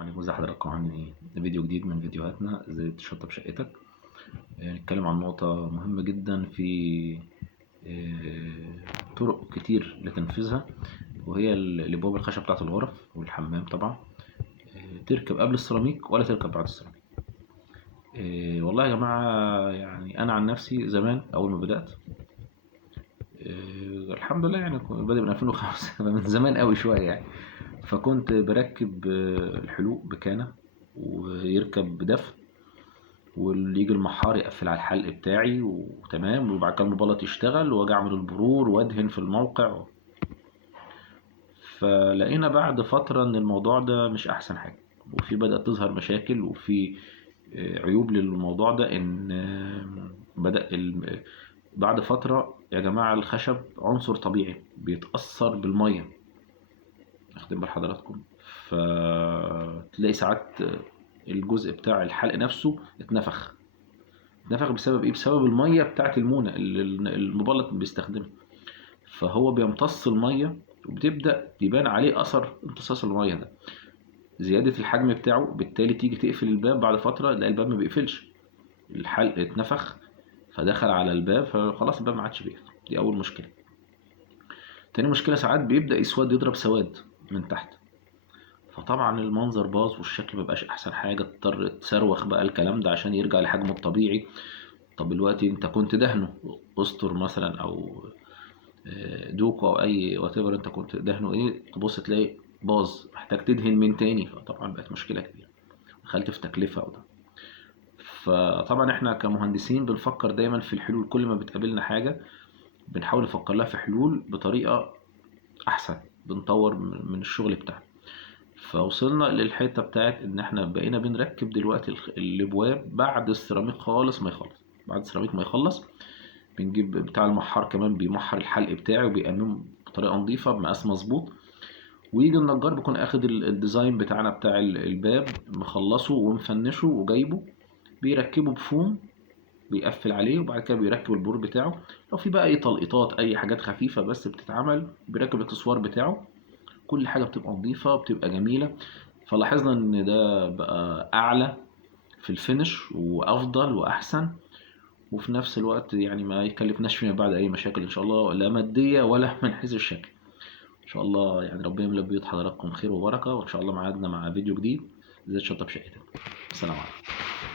عليكم، ازي حضراتكم؟ عاملين ايه؟ ده فيديو جديد من فيديوهاتنا ازاي تشطب شقتك. نتكلم عن نقطة مهمة جدا في طرق كتير لتنفيذها، وهي الابواب الخشب بتاعة الغرف والحمام طبعا. تركب قبل السيراميك ولا تركب بعد السيراميك؟ والله يا جماعة، يعني انا عن نفسي زمان اول ما بدأت، الحمد لله يعني بادئ من 2005 من زمان قوي شوية يعني. فكنت بركب الحلوق بكانة ويركب بدفء، واللي يجي المحار يقفل على الحلق بتاعي وتمام، وبعد كده المبلط يشتغل واجي اعمل البرور وادهن في الموقع. فلقينا بعد فترة ان الموضوع ده مش احسن حاجة، وفي بدأت تظهر مشاكل، وفي عيوب للموضوع ده. ان بدأ بعد فترة يا جماعة الخشب عنصر طبيعي بيتأثر بالمية، واخدين بال حضراتكم؟ فتلاقي ساعات الجزء بتاع الحلق نفسه اتنفخ بسبب ايه؟ بسبب الميه بتاعت المونه اللي المبلط بيستخدمها. فهو بيمتص الميه، وبتبدا يبان عليه اثر امتصاص الميه ده، زياده الحجم بتاعه. بالتالي تيجي تقفل الباب بعد فتره تلاقي الباب ما بيقفلش، الحلق اتنفخ فدخل على الباب، فخلاص الباب ما عادش بيقفل. دي اول مشكله. تاني مشكله، ساعات بيبدا يضرب سواد من تحت، فطبعا المنظر باظ والشكل مبقاش احسن حاجه، تضطر تصاروخ بقى الكلام ده عشان يرجع لحجمه الطبيعي. طب دلوقتي انت كنت دهنه استر مثلا، او دوكو او اي وات ايفر انت كنت دهنه ايه، تبص تلاقي باظ، محتاج تدهن من تاني، فطبعا بقت مشكله كبيره، دخلت في تكلفه وده. فطبعا احنا كمهندسين بنفكر دايما في الحلول، كل ما بتقابلنا حاجه بنحاول نفكر لها في حلول بطريقه احسن، بنطور من الشغل بتاعنا. فوصلنا للحته بتاعت ان احنا بقينا بنركب دلوقتي الابواب بعد السيراميك خالص ما يخلص. بعد السيراميك ما يخلص بنجيب بتاع المحار، كمان بيمحر الحلق بتاعه وبيأممه بطريقة نظيفة بمقاس مظبوط، ويجي النجار بيكون اخد الديزاين بتاعنا بتاع الباب، مخلصه ومفنشه وجايبه، بيركبه بفوم، بيقفل عليه، وبعد كده بيركب البور بتاعه. لو في بقى اي تلقيطات، اي حاجات خفيفة بس بتتعمل، بيركب الاكسسوار بتاعه. كل حاجة بتبقى نظيفة، بتبقى جميلة. فلاحظنا ان ده بقى اعلى في الفينش وافضل واحسن، وفي نفس الوقت يعني ما يكلفناش فيما بعد اي مشاكل ان شاء الله، لا ماديه ولا من حيث الشكل. ان شاء الله يعني ربنا يملى بيوت حضراتكم خير وبركه، وان شاء الله معادنا مع فيديو جديد ازاي تشطب شقتك. السلام عليكم.